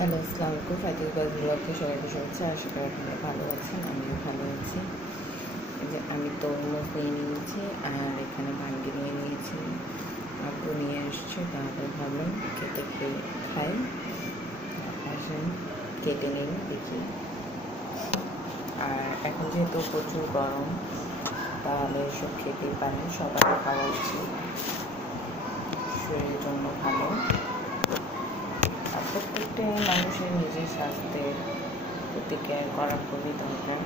Hello, আসসালামু আলাইকুম। ফাতিল girls ব্লগে সবাইকে শুভেচ্ছা। আশা করি আপনারা ভালো আছেন, আমিও ভালো আছি। এই যে আমি তরমুজ নিয়ে নিয়েছি আর এখানে ভাঙ্গি নিয়ে নিয়েছি। আপু নিয়ে এসছে, তাহলে ভাবলাম কেটে খেয়ে খাই। আসেন কেটে নিই দেখি। আর এখন যেহেতু প্রচুর গরম, তাহলে এসব খেতেই পারেন, সবাই খাওয়া উচিত, শরীরের জন্য ভালো। আর প্রত্যেকটা মানুষের নিজের স্বাস্থ্যের প্রতি কেয়ার করা খুবই দরকার।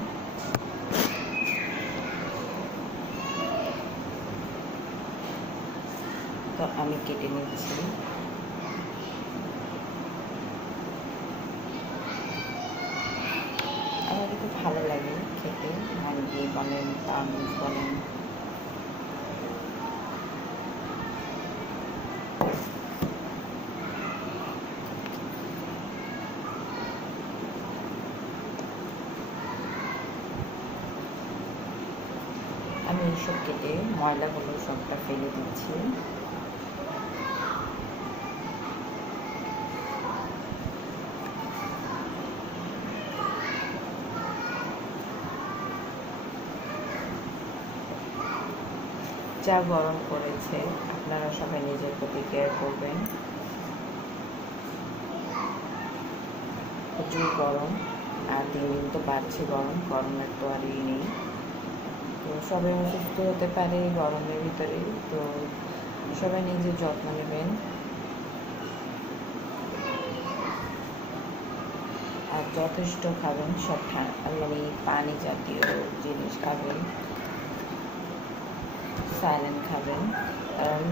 তো আমি কেটে নিচ্ছি। আমার কিন্তু ভালো লাগে খেতে, ভাঙ্গি বলেন, তরমুজ বলেন। আমি এইসব কেটে ময়লাগুলো সবটা ফেলে দিচ্ছি। যা গরম পড়েছে, আপনারা সবাই নিজের প্রতি কেয়ার করবেন। প্রচুর গরম, আর দিন দিন তো বাড়ছে গরম, গরমের তো আর নেই। তো সবাই অসুস্থ হতে পারে গরমের ভিতরে, তো সবাই নিজের যত্ন নেবেন। আর যথেষ্ট খাবেন, সব মানে পানি জাতীয় জিনিস খাবেন, সাইলেন্ট খাবেন, কারণ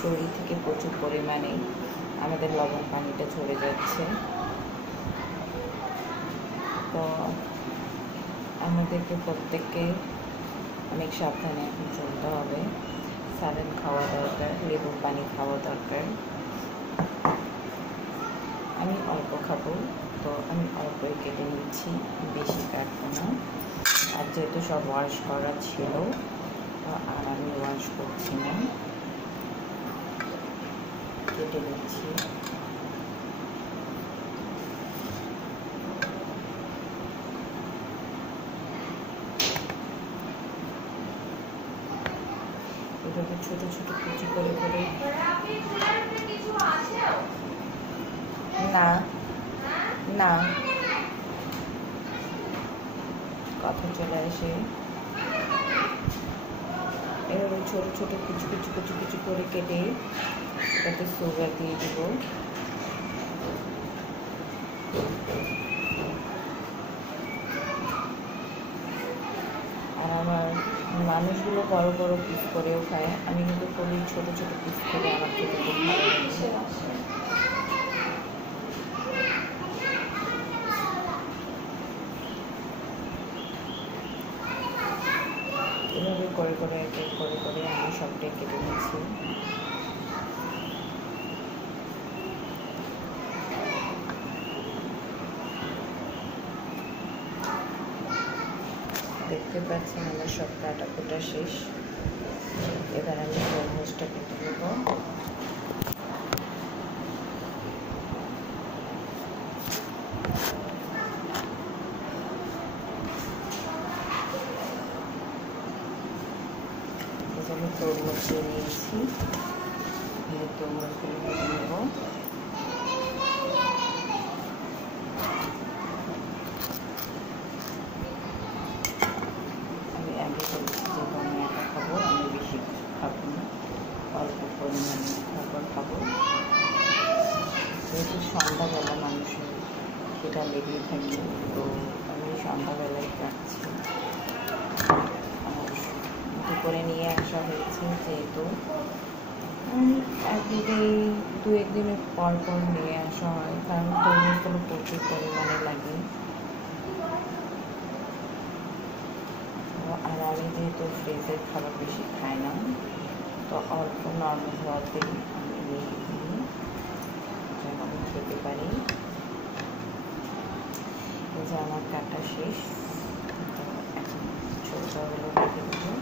শরীর থেকে প্রচুর পরিমাণে আমাদের লবণ পানিটা চলে যাচ্ছে। তো আমাদেরকে প্রত্যেককে অনেক সাবধানে এখন চলতে হবে। সাইলেন্ট খাওয়া দরকার, লেবুর পানি খাওয়া দরকার। আমি অল্প খাবো, তো আমি অল্পই কেটে নিচ্ছি, বেশি কাটবো না। আর যেহেতু সব ওয়াশ করা ছিল, তো আর আমি ওয়াশ করছি না, কেটে দিচ্ছি। এভাবে ছোটো ছোটো কুচি করে করে, না না কথা চলে আসে। এভাবে ছোটো ছোটো কুচি কুচি কুচি কুচি করে কেটে এটাতে সুগার দিয়ে দিব। আর আমার মানুষগুলো বড় বড় পিস করেও খায়, আমি কিন্তু খুবই ছোটো ছোটো পিস করে আমার খেতে খুব ভালো লাগে। এভাবে করে করে এক এক করে করে আমি সবটাই কেটে নিচ্ছি। দেখতে পাচ্ছেন আমার সব কাটা কোটা শেষ। এবার আমি তরমুজটা কেটে নেব। আমি তরমুজ দিয়ে নিয়েছি, তরমুজগুলো কেটে নেব। আমি আগে বলছি যেহেতু আমি একা খাবো, আমি বেশি খাবো না, অল্প পরিমাণে খাবার খাবো। যেহেতু সন্ধ্যাবেলা মানুষের এটা লেগেই থাকে, তো আমি সন্ধ্যাবেলায় কাটছি। দুপুরে নিয়ে আসা হয়েছে, যেহেতু দু একদিনের পর পর নিয়ে আসা হয়, কারণ তরমুজগুলো প্রচুর পরিমাণে লাগে। আর আমি যেহেতু ফ্রিজের খাবার বেশি খাই না, তো অল্প নর্মাল হওয়াতেই আমি রেখে দিই যেন আমি খেতে পারি। এই যে আমার কাটা শেষ, তো এখন ছোটগুলো রেখে দেবো,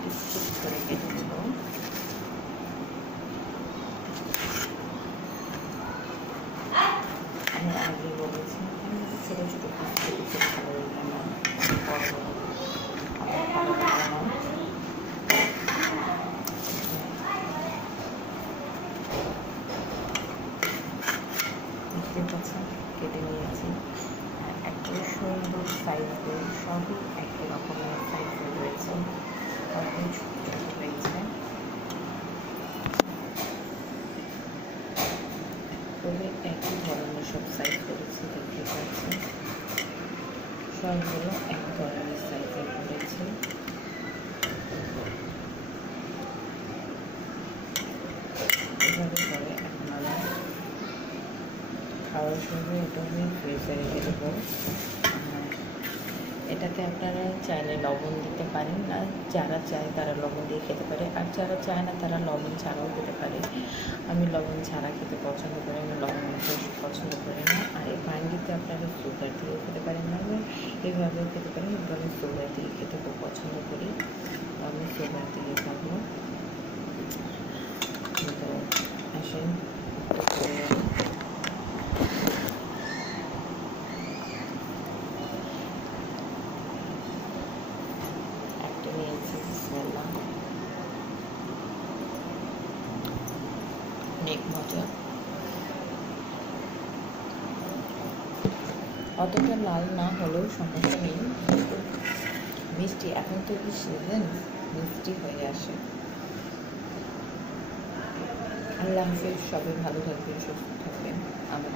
পিস পিস করে কেটে দেবো। আগে বলেছি আমি ছোটো ছোটো পিস করে ভালো লাগে না, বড় বড় আমার ভালো লাগে না। দেখতে পাচ্ছেন কেটে নিয়েছি, একটা সুন্দর সাইজে, সবই একই রকমের সাইজে রয়েছে, সবই ছোটো ছোটো রয়েছে। তবে একই ধরনের সব সাইজ করেছি, দেখতে পাচ্ছি সবগুলো এক ধরনের সাইজে করেছি। এভাবে করে এখন আমি খাওয়ার সময় এটা আমি ফ্রিজে রেখে দেবো। এটাতে আপনারা চাইলে লবণ দিতে পারেন, আর যারা চায় তারা লবণ দিয়ে খেতে পারে, আর যারা চায় না তারা লবণ ছাড়াও খেতে পারে। আমি লবণ ছাড়া খেতে পছন্দ করি, আমি লবণ বেশি পছন্দ করি না। আর এই ভাঙ্গিতে আপনারা সুগার দিয়েও খেতে পারেন, না এইভাবেও খেতে পারেন, কিন্তু আমি সুগার দিয়ে খেতে খুব পছন্দ করি, আমি সুগার দিয়ে খাবো। তো আসেন একটা নিয়েছি, বিসমিল্লাহ, অনেক মজা। অতটা লাল না হলেও সমস্যা নেই, কিন্তু মিষ্টি, এখন তো কি সিজন, মিষ্টি হয়ে আসে। আল্লাহ হাফিজ, সবাই ভালো থাকবেন, সুস্থ থাকবেন। আবার